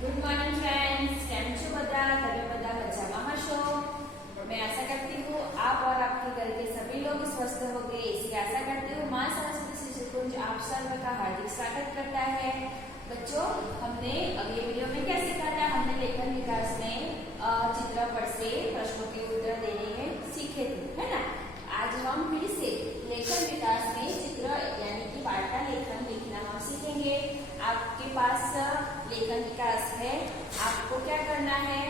Good morning friends, કેમ છો બધા? તમે બધા મજામાં હશો? मैं आशा करती हूँ आप और आपके घर के सभी लोग स्वस्थ होंगे, इसकी आशा करती हूँ। माँ सरस्वती शिशु कुंज आप सर्व का हार्दिक स्वागत करता है। बच्चों, हमने अगले वीडियो में क्या सीखा था? हमने लेखन विकास में चित्रपट से प्रश्नों के उत्तर देने में सीखे थे, है ना? आज हम फिर से लेखन विकास में चित्र यानी कि वार्ता लेखन लिखना हम सीखेंगे। आपके पास लेखन विकास है, आपको क्या करना है?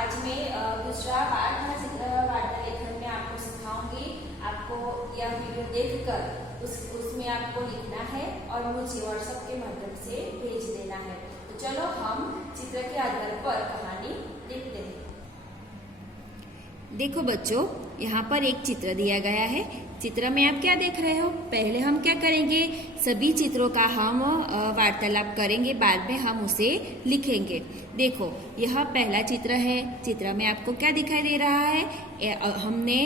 आज मैं दूसरा पार्ट चित्र वार्ता लेखन में आपको सिखाऊंगी। आपको यह वीडियो देखकर उसमें आपको लिखना है और मुझे व्हाट्सएप के माध्यम से भेज देना है। तो चलो हम चित्र के आधार पर कहानी देखते हैं। देखो बच्चों, यहाँ पर एक चित्र दिया गया है। चित्र में आप क्या देख रहे हो? पहले हम क्या करेंगे? सभी चित्रों का हम वार्तालाप करेंगे, बाद में हम उसे लिखेंगे। देखो, यह पहला चित्र है। चित्र में आपको क्या दिखाई दे रहा है? हमने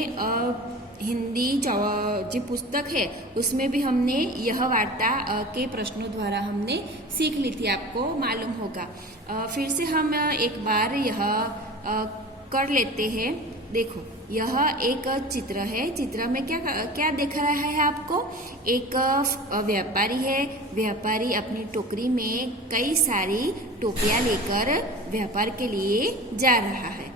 हिंदी जो पुस्तक है उसमें भी हमने यह वार्ता के प्रश्नों द्वारा हमने सीख ली थी, आपको मालूम होगा। फिर से हम एक बार यह कर लेते हैं। देखो, यह एक चित्र है। चित्र में क्या क्या दिख रहा है आपको? एक व्यापारी है। व्यापारी अपनी टोकरी में कई सारी टोपियां लेकर व्यापार के लिए जा रहा है।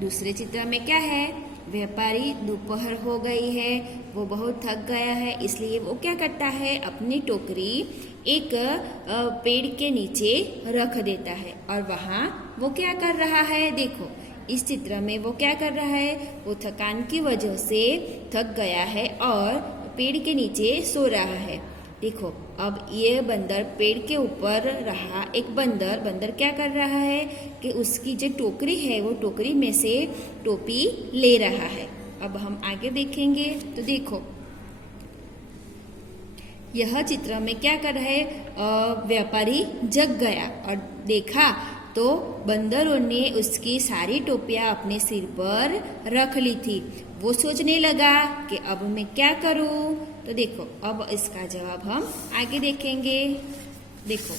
दूसरे चित्र में क्या है? व्यापारी दोपहर हो गई है, वो बहुत थक गया है, इसलिए वो क्या करता है? अपनी टोकरी एक पेड़ के नीचे रख देता है और वहाँ वो क्या कर रहा है? देखो, इस चित्र में वो क्या कर रहा है? वो थकान की वजह से थक गया है और पेड़ के नीचे सो रहा है। देखो, अब ये बंदर पेड़ के ऊपर रहा। एक बंदर क्या कर रहा है कि उसकी जो टोकरी है वो टोकरी में से टोपी ले रहा है। अब हम आगे देखेंगे तो देखो, यह चित्र में क्या कर रहा है? व्यापारी जग गया और देखा तो बंदरों ने उसकी सारी टोपियां अपने सिर पर रख ली थी। वो सोचने लगा कि अब मैं क्या करूं? तो देखो, अब इसका जवाब हम आगे देखेंगे। देखो,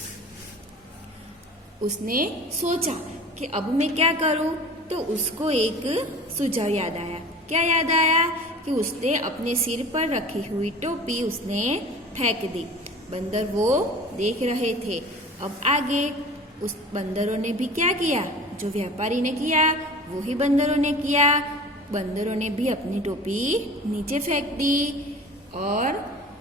उसने सोचा कि अब मैं क्या करूं? तो उसको एक सुझाव याद आया। क्या याद आया? कि उसने अपने सिर पर रखी हुई टोपी उसने फेंक दी। बंदर वो देख रहे थे। अब आगे उस बंदरों ने भी क्या किया? जो व्यापारी ने किया वो ही बंदरों ने किया। बंदरों ने भी अपनी टोपी नीचे फेंक दी और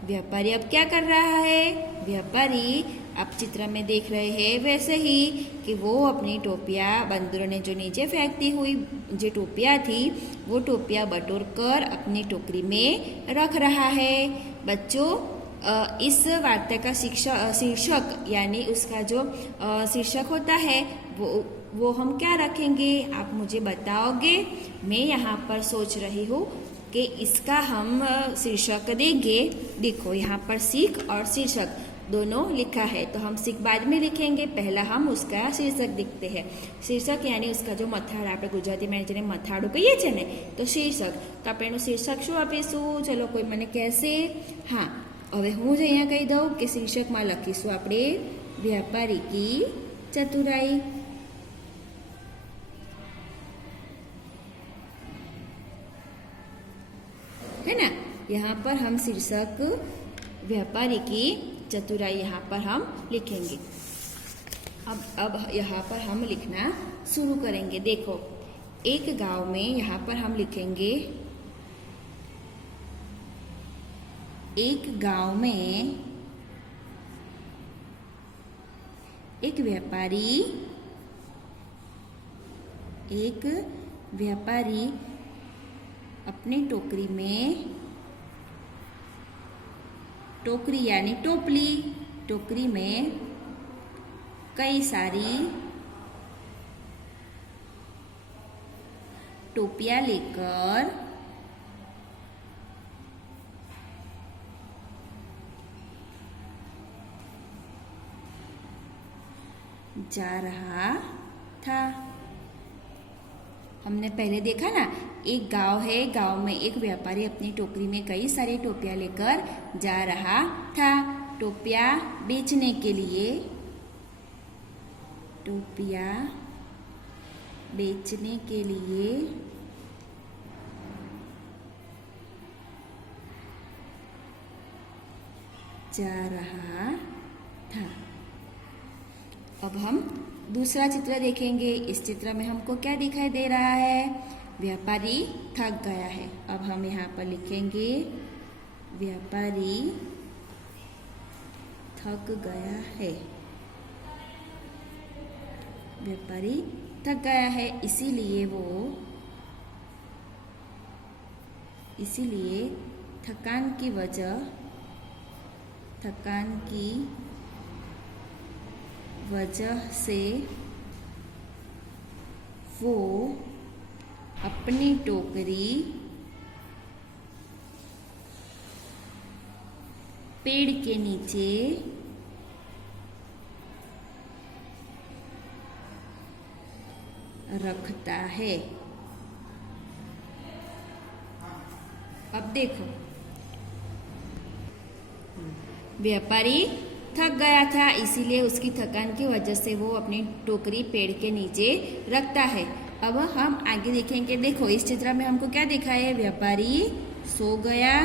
व्यापारी अब क्या कर रहा है? व्यापारी आप चित्र में देख रहे हैं वैसे ही कि वो अपनी टोपियाँ, बंदरों ने जो नीचे फेंकती हुई जो टोपियाँ थी वो टोपियाँ बटोर कर अपनी टोकरी में रख रहा है। बच्चों, इस वार्ता का शीर्षक यानी उसका जो शीर्षक होता है वो हम क्या रखेंगे? आप मुझे बताओगे? मैं यहाँ पर सोच रही हूँ कि इसका हम शीर्षक देंगे। देखो, यहाँ पर सीख और शीर्षक दोनों लिखा है, तो हम सीख बाद में लिखेंगे। पहला हम उसका शीर्षक लिखते हैं। शीर्षक यानी उसका जो मथाड़, આપણે ગુજરાતીમાં જેને મથાળું કહીએ છીએ ને, તો શીર્ષક. તો આપણે એનું શીર્ષક શું આપીશું? ચલો, કોઈ મને કહેશે? હા, હવે હું જ અહીંયા કહી દઉં કે શીર્ષકમાં લખીશું આપણે व्यापारी की चतुराई। है ना? यहाँ पर हम शीर्षक व्यापारी की चतुराई यहाँ पर हम लिखेंगे। अब यहाँ पर हम लिखना शुरू करेंगे। देखो, एक गांव में यहाँ पर हम लिखेंगे, एक गांव में एक व्यापारी अपनी टोकरी में, टोकरी यानी टोपली, टोकरी में कई सारी टोपियां लेकर जा रहा था। हमने पहले देखा ना, एक गांव है, गांव में एक व्यापारी अपनी टोकरी में कई सारी टोपियां लेकर जा रहा था। टोपियां बेचने के लिए टोपिया बेचने के लिए जा रहा था। अब हम दूसरा चित्र देखेंगे। इस चित्र में हमको क्या दिखाई दे रहा है? व्यापारी थक गया है। अब हम यहाँ पर लिखेंगे व्यापारी थक गया है। व्यापारी थक गया है, इसीलिए थकान की वजह से वो अपनी टोकरी पेड़ के नीचे रखता है। अब देखो, व्यापारी थक गया था, इसीलिए उसकी थकान की वजह से वो अपनी टोकरी पेड़ के नीचे रखता है। अब हम आगे देखेंगे। देखो, इस चित्र में हमको क्या दिखा है? व्यापारी सो गया।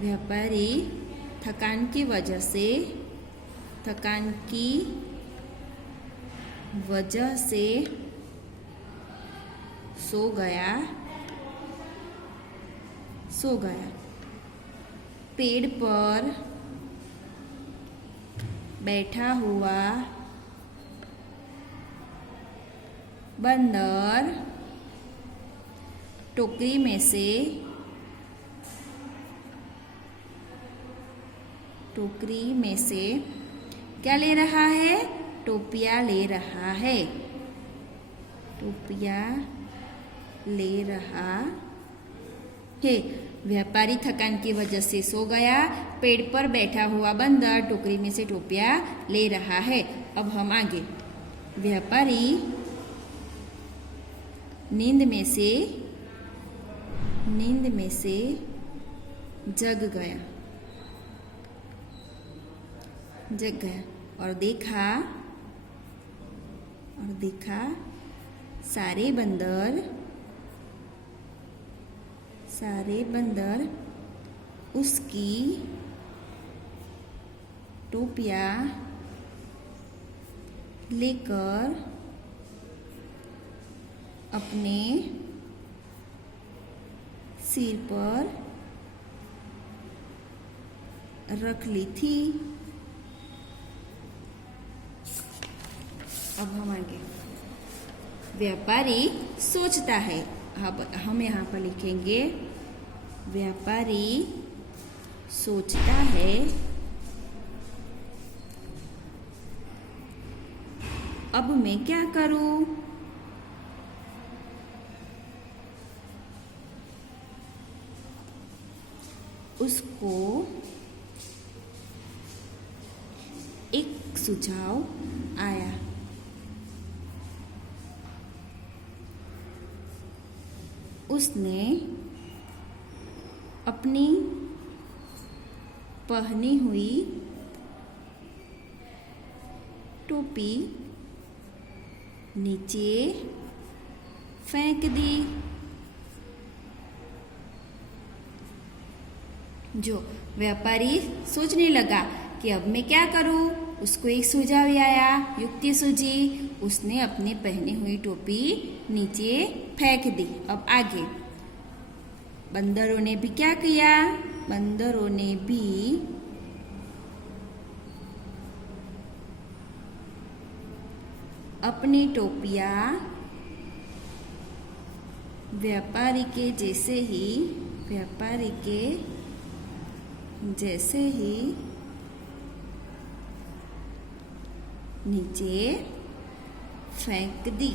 व्यापारी थकान की वजह से सो गया। पेड़ पर बैठा हुआ बंदर टोकरी में से क्या ले रहा है? टोपिया ले रहा है। व्यापारी थकान की वजह से सो गया। पेड़ पर बैठा हुआ बंदर टोकरी में से टोपिया ले रहा है। अब हम आगे। व्यापारी नींद में से जग गया और देखा सारे बंदर उसकी टोपिया लेकर अपने सिर पर रख ली थी। अब हम आगे। व्यापारी सोचता है। अब हम यहाँ पर लिखेंगे व्यापारी सोचता है। अब मैं क्या करूं? उसको एक सुझाव आया। उसने अपनी पहनी हुई टोपी नीचे फेंक दी। जो व्यापारी सोचने लगा कि अब मैं क्या करूं? उसको एक सुझाव आया, युक्ति सूझी। उसने अपनी पहनी हुई टोपी नीचे फेंक दी। अब आगे। बंदरों ने भी क्या किया? बंदरों ने भी अपनी टोपियां व्यापारी के जैसे ही नीचे फेंक दी।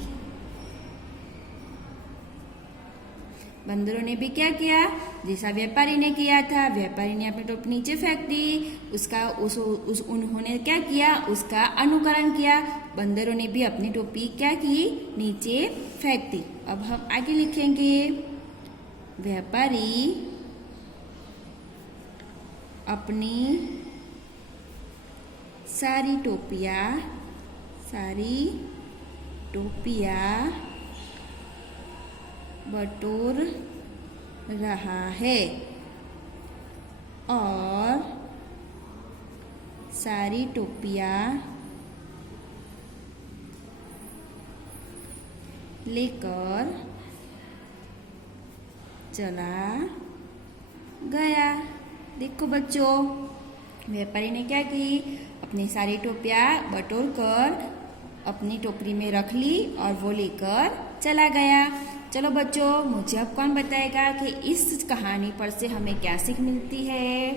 बंदरों ने भी क्या किया? जैसा व्यापारी ने किया था। व्यापारी ने अपनी टोपी नीचे फेंक दी। उन्होंने क्या किया? उसका अनुकरण किया। बंदरों ने भी अपनी टोपी क्या की? नीचे फेंक दी। अब हम आगे लिखेंगे व्यापारी अपनी सारी सारी टोपियाँ बटोर रहा है और सारी टोपियाँ लेकर चला गया। देखो बच्चों, व्यापारी ने क्या की, अपनी सारी टोपियाँ बटोर कर अपनी टोकरी में रख ली और वो लेकर चला गया। चलो बच्चों, मुझे अब कौन बताएगा कि इस कहानी पर से हमें क्या सीख मिलती है?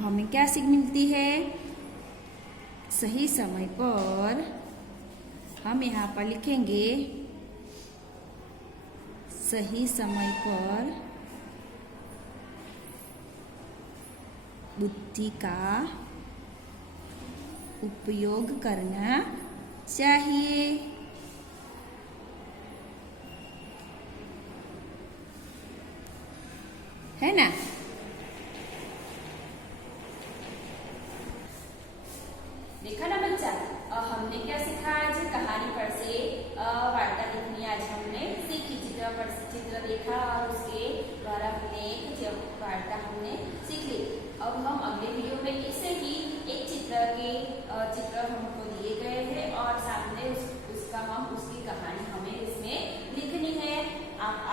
हमें क्या सीख मिलती है? सही समय पर हम यहाँ पर लिखेंगे, सही समय पर बुद्धि का उपयोग करना चाहिए। है ना? देखा ना बच्चा, हमने क्या सीखा आज कहानी पर से वार्ता लिखनी आज हमने सीखी। चित्र देखा और उसके द्वारा हमने एक वार्ता हमने सीख ली। अब हम अगले वीडियो में इससे ही एक चित्र हमको दिए गए हैं और सामने उसकी कहानी हमें इसमें लिखनी है।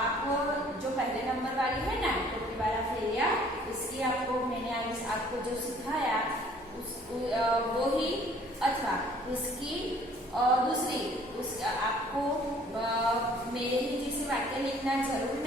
आपको जो पहले नंबर वाली है ना, टोपी वाला फेरिया, उसकी मैंने आज आपको जो सिखाया वो ही अथवा उसकी दूसरी आपको मेरे ही जैसे वाक्य लिखना जरूर